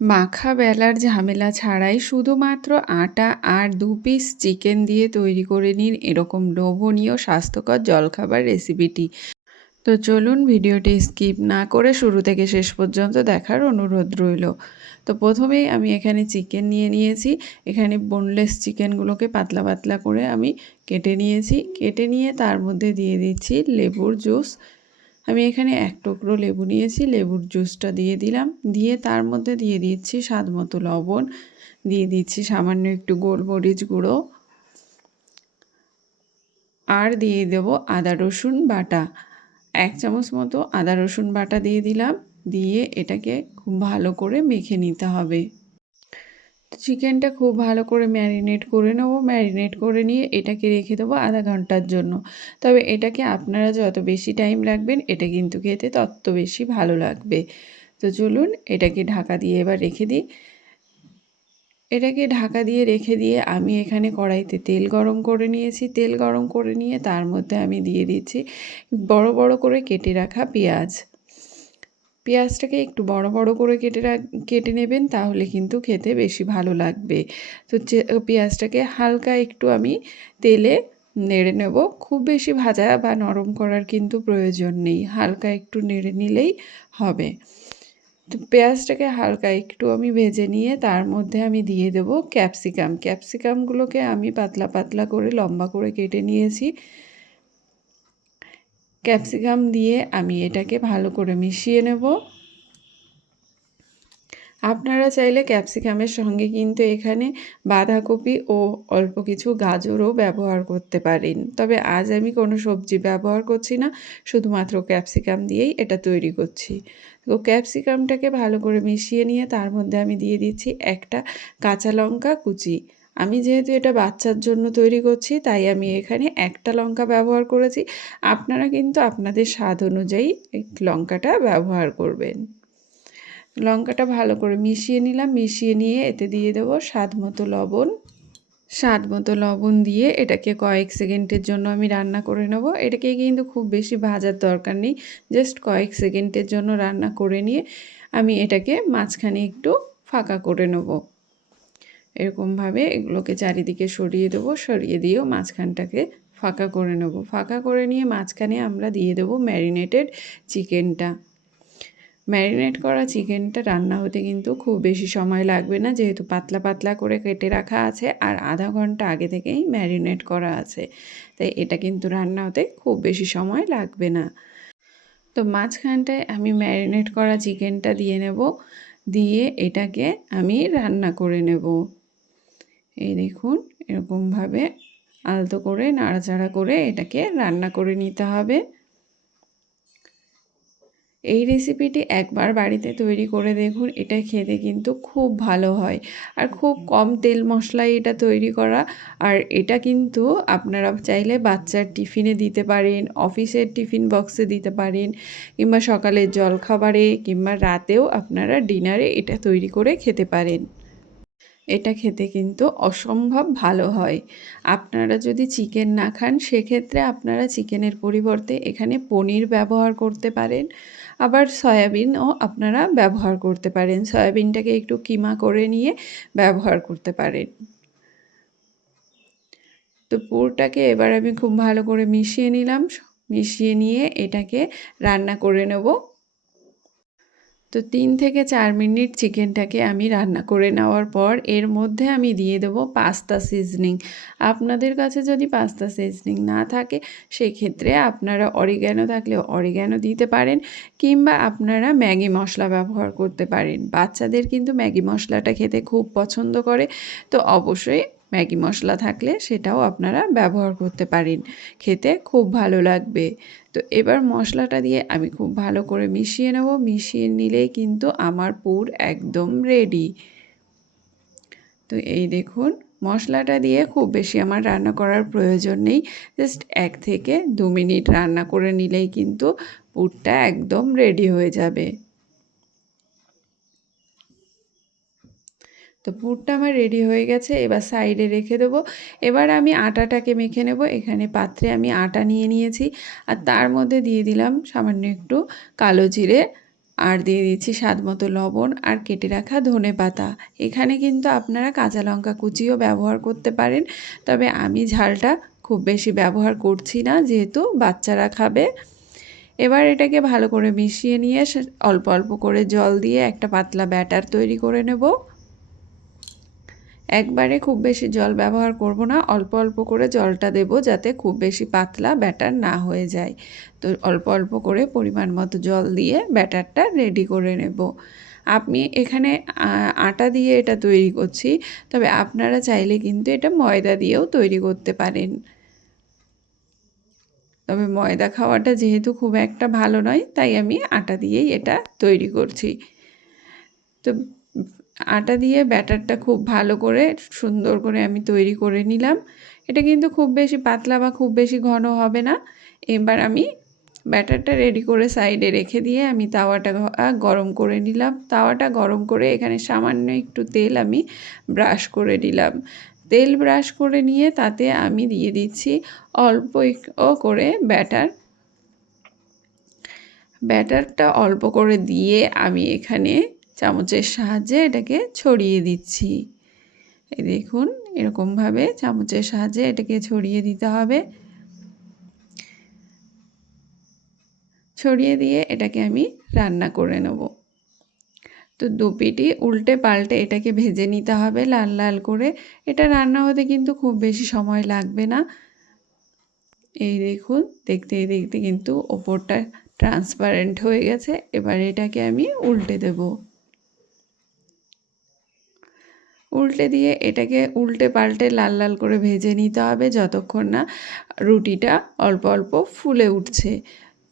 মাখা বেলার ঝামেলা ছাড়াই শুধুমাত্র আটা আর 2 পিস চিকেন দিয়ে তৈরি করে নিন এরকম লোভনীয় স্বাস্থ্যকর জলখাবার রেসিপিটি। তো চলুন ভিডিওটি স্কিপ না করে শুরু থেকে শেষ পর্যন্ত দেখার অনুরোধ রইল। তো প্রথমেই আমি এখানে চিকেন নিয়ে নিয়েছি। এখানে বোনলেস চিকেনগুলোকে পাতলা পাতলা করে আমি কেটে নিয়েছি। কেটে নিয়ে তার মধ্যে দিয়ে দিচ্ছি লেবুর জুস। আমি এখানে 1 টুকরো লেবু নিয়েছি, লেবুর জুসটা দিয়ে দিলাম। দিয়ে তার মধ্যে দিয়ে দিচ্ছি স্বাদ মতো লবণ, দিয়ে দিচ্ছি সামান্য একটু গোলমরিচ গুঁড়ো, আর দিয়ে দেব আদা রসুন বাটা। 1 চামচ মতো আদা রসুন বাটা দিয়ে দিলাম। দিয়ে এটাকে খুব ভালো করে মেখে নিতে হবে। চিকেনটা খুব ভালো করে ম্যারিনেট করে নেব। ম্যারিনেট করে নিয়ে এটাকে রেখে দেবো আধা ঘন্টার জন্য। তবে এটাকে আপনারা যত বেশি টাইম রাখবেন এটা কিন্তু খেতে তত বেশি ভালো লাগবে। তো চলুন এটাকে ঢাকা দিয়ে এবার রেখে দিই। এটাকে ঢাকা দিয়ে রেখে দিয়ে আমি এখানে কড়াইতে তেল গরম করে নিয়েছি। তেল গরম করে নিয়ে তার মধ্যে আমি দিয়ে দিচ্ছি বড় বড় করে কেটে রাখা পেঁয়াজ। পেঁয়াজটাকে একটু বড় বড় করে কেটে নেবেন, তাহলে কিন্তু খেতে বেশি ভালো লাগবে। তো পেঁয়াজটাকে হালকা একটু আমি তেলে নেড়ে নেব। খুব বেশি ভাজা বা নরম করার কিন্তু প্রয়োজন নেই, হালকা একটু নেড়ে নিলেই হবে। তো পেঁয়াজটাকে হালকা একটু আমি ভেজে নিয়ে তার মধ্যে আমি দিয়ে দেব ক্যাপসিকাম। ক্যাপসিকামগুলোকে আমি পাতলা পাতলা করে লম্বা করে কেটে নিয়েছি। ক্যাপসিকাম দিয়ে আমি এটাকে ভালো করে মিশিয়ে নেব। আপনারা চাইলে ক্যাপসিকামের সঙ্গে কিন্তু এখানে বাঁধাকপি ও অল্প কিছু গাজরও ব্যবহার করতে পারেন। তবে আজ আমি কোনো সবজি ব্যবহার করছি না, শুধুমাত্র ক্যাপসিকাম দিয়েই এটা তৈরি করছি। তো ক্যাপসিকামটাকে ভালো করে মিশিয়ে নিয়ে তার মধ্যে আমি দিয়ে দিচ্ছি একটা কাঁচা লঙ্কা কুচি। আমি যেহেতু এটা বাচ্চার জন্য তৈরি করছি তাই আমি এখানে একটা লঙ্কা ব্যবহার করেছি। আপনারা কিন্তু আপনাদের স্বাদ অনুযায়ী এই লঙ্কাটা ব্যবহার করবেন। লঙ্কাটা ভালো করে মিশিয়ে নিলাম। মিশিয়ে নিয়ে এতে দিয়ে দেবো স্বাদ মতো লবণ। স্বাদ মতো লবণ দিয়ে এটাকে কয়েক সেকেন্ডের জন্য আমি রান্না করে নেব। এটাকে কিন্তু খুব বেশি ভাজার দরকার নেই, জাস্ট কয়েক সেকেন্ডের জন্য রান্না করে নিয়ে আমি এটাকে মাঝখানে একটু ফাঁকা করে নেব। এরকমভাবে এগুলোকে চারিদিকে সরিয়ে দেবো। সরিয়ে দিয়েও মাঝখানটাকে ফাঁকা করে নেব। ফাঁকা করে নিয়ে মাঝখানে আমরা দিয়ে দেবো ম্যারিনেটেড চিকেনটা। ম্যারিনেট করা চিকেনটা রান্না হতে কিন্তু খুব বেশি সময় লাগবে না, যেহেতু পাতলা পাতলা করে কেটে রাখা আছে আর আধা ঘন্টা আগে থেকেই ম্যারিনেট করা আছে, তাই এটা কিন্তু রান্না হতে খুব বেশি সময় লাগবে না। তো মাঝখানটায় আমি ম্যারিনেট করা চিকেনটা দিয়ে নেব। দিয়ে এটাকে আমি রান্না করে নেব। এই দেখুন এরকমভাবে আলতো করে নাড়াচাড়া করে এটাকে রান্না করে নিতে হবে। এই রেসিপিটি একবার বাড়িতে তৈরি করে দেখুন, এটা খেতে কিন্তু খুব ভালো হয় আর খুব কম তেল মশলায় এটা তৈরি করা। আর এটা কিন্তু আপনারা চাইলে বাচ্চার টিফিনে দিতে পারেন, অফিসের টিফিন বক্সে দিতে পারেন, কিংবা সকালের জলখাবারে কিংবা রাতেও আপনারা ডিনারে এটা তৈরি করে খেতে পারেন। এটা খেতে কিন্তু অসম্ভব ভালো হয়। আপনারা যদি চিকেন না খান সেক্ষেত্রে আপনারা চিকেনের পরিবর্তে এখানে পনির ব্যবহার করতে পারেন। আবার সয়াবিনও আপনারা ব্যবহার করতে পারেন। সয়াবিনটাকে একটু কিমা করে নিয়ে ব্যবহার করতে পারেন। তো পুরটাকে এবার আমি খুব ভালো করে মিশিয়ে নিলাম। মিশিয়ে নিয়ে এটাকে রান্না করে নেব। তো 3 থেকে 4 মিনিট চিকেনটাকে আমি রান্না করে নেওয়ার পর এর মধ্যে আমি দিয়ে দেবো পাস্তা সিজনিং। আপনাদের কাছে যদি পাস্তা সিজনিং না থাকে সেক্ষেত্রে আপনারা অরিগ্যানো থাকলে অরিগ্যানো দিতে পারেন, কিংবা আপনারা ম্যাগি মশলা ব্যবহার করতে পারেন। বাচ্চাদের কিন্তু ম্যাগি মশলাটা খেতে খুব পছন্দ করে, তো অবশ্যই ম্যাগি মশলা থাকলে সেটাও আপনারা ব্যবহার করতে পারেন, খেতে খুব ভালো লাগবে। তো এবার মশলাটা দিয়ে আমি খুব ভালো করে মিশিয়ে নেব। মিশিয়ে নিলেই কিন্তু আমার পুর একদম রেডি। তো এই দেখুন মশলাটা দিয়ে খুব বেশি আমার রান্না করার প্রয়োজন নেই, জাস্ট 1 থেকে 2 মিনিট রান্না করে নিলেই কিন্তু পুরটা একদম রেডি হয়ে যাবে। তো পুরটা আমার রেডি হয়ে গেছে, এবার সাইডে রেখে দেবো। এবার আমি আটাটাকে মেখে নেব। এখানে পাত্রে আমি আটা নিয়ে নিয়েছি আর তার মধ্যে দিয়ে দিলাম সামান্য একটু কালো জিরে, আর দিয়ে দিচ্ছি স্বাদ মতো লবণ আর কেটে রাখা ধনেপাতা। এখানে কিন্তু আপনারা কাঁচা লঙ্কা কুচিও ব্যবহার করতে পারেন, তবে আমি ঝালটা খুব বেশি ব্যবহার করছি না যেহেতু বাচ্চারা খাবে। এবার এটাকে ভালো করে মিশিয়ে নিয়ে অল্প অল্প করে জল দিয়ে একটা পাতলা ব্যাটার তৈরি করে নেব। একবারে খুব বেশি জল ব্যবহার করব না, অল্প অল্প করে জলটা দেব যাতে খুব বেশি পাতলা ব্যাটার না হয়ে যায়। তো অল্প অল্প করে পরিমাণ মতো জল দিয়ে ব্যাটারটা রেডি করে নেব। আমি এখানে আটা দিয়ে এটা তৈরি করছি, তবে আপনারা চাইলে কিন্তু এটা ময়দা দিয়েও তৈরি করতে পারেন। তবে ময়দা খাওয়াটা যেহেতু খুব একটা ভালো নয়, তাই আমি আটা দিয়েই এটা তৈরি করছি। তো আটা দিয়ে ব্যাটারটা খুব ভালো করে সুন্দর করে আমি তৈরি করে নিলাম। এটা কিন্তু খুব বেশি পাতলা বা খুব বেশি ঘন হবে না। এবার আমি ব্যাটারটা রেডি করে সাইডে রেখে দিয়ে আমি তাওয়াটা গরম করে নিলাম। তাওয়াটা গরম করে এখানে সামান্য একটু তেল আমি ব্রাশ করে নিলাম। তেল ব্রাশ করে নিয়ে তাতে আমি দিয়ে দিচ্ছি অল্প করে ব্যাটারটা অল্প করে দিয়ে আমি এখানে চামচের সাহায্যে এটাকে ছড়িয়ে দিচ্ছি। এই দেখুন, এরকমভাবে চামচের সাহায্যে এটাকে ছড়িয়ে দিতে হবে। ছড়িয়ে দিয়ে এটাকে আমি রান্না করে নেব। তো দুপিটি উল্টে পাল্টে এটাকে ভেজে নিতে হবে লাল লাল করে। এটা রান্না হতে কিন্তু খুব বেশি সময় লাগবে না। এই দেখুন, দেখতে দেখতে কিন্তু ওপরটা ট্রান্সপারেন্ট হয়ে গেছে। এবার এটাকে আমি উল্টে দেব। উল্টে দিয়ে এটাকে উল্টে পাল্টে লাল লাল করে ভেজে নিতে হবে যতক্ষণ না রুটিটা অল্প অল্প ফুলে উঠছে।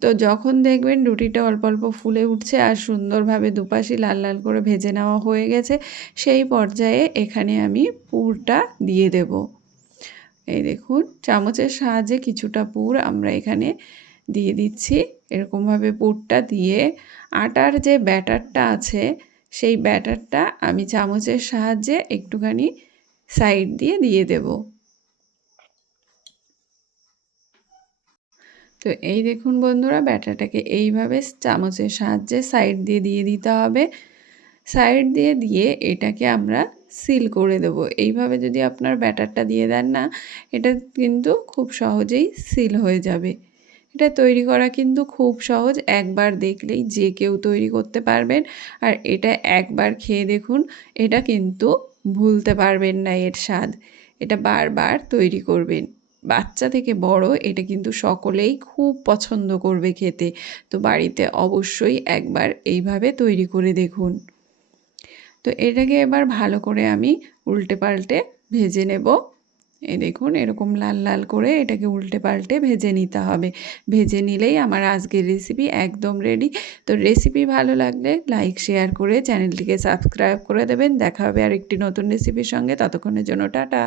তো যখন দেখবেন রুটিটা অল্প অল্প ফুলে উঠছে আর সুন্দরভাবে দুপাশই লাল লাল করে ভেজে নেওয়া হয়ে গেছে, সেই পর্যায়ে এখানে আমি পুরটা দিয়ে দেব। এই দেখুন, চামচের সাহায্যে কিছুটা পুর আমরা এখানে দিয়ে দিচ্ছি। এরকমভাবে পুরটা দিয়ে আটার যে ব্যাটারটা আছে সেই ব্যাটারটা আমি চামচের সাহায্যে একটুখানি সাইড দিয়ে দিয়ে দেব। তো এই দেখুন বন্ধুরা, ব্যাটারটাকে এইভাবে চামচের সাহায্যে সাইড দিয়ে দিয়ে দিতে হবে। সাইড দিয়ে দিয়ে এটাকে আমরা সিল করে দেব। এইভাবে যদি আপনার ব্যাটারটা দিয়ে দেন না, এটা কিন্তু খুব সহজেই সিল হয়ে যাবে। এটা তৈরি করা কিন্তু খুব সহজ, একবার দেখলেই যে কেউ তৈরি করতে পারবেন। আর এটা একবার খেয়ে দেখুন, এটা কিন্তু ভুলতে পারবেন না এর স্বাদ। এটা বারবার তৈরি করবেন। বাচ্চা থেকে বড় এটা কিন্তু সকলেই খুব পছন্দ করবে খেতে। তো বাড়িতে অবশ্যই একবার এইভাবে তৈরি করে দেখুন। তো এটাকে এবার ভালো করে আমি উল্টে পাল্টে ভেজে নেব। এই দেখুন, এরকম লাল লাল করে এটাকে উল্টে পাল্টে ভেজে নিতে হবে। ভেজে নিলেই আমার আজকের রেসিপি একদম রেডি। তো রেসিপি ভালো লাগলে লাইক শেয়ার করে চ্যানেলটিকে সাবস্ক্রাইব করে দেবেন। দেখা হবে আরেকটি নতুন রেসিপির সঙ্গে। ততক্ষণের জন্য টাটা।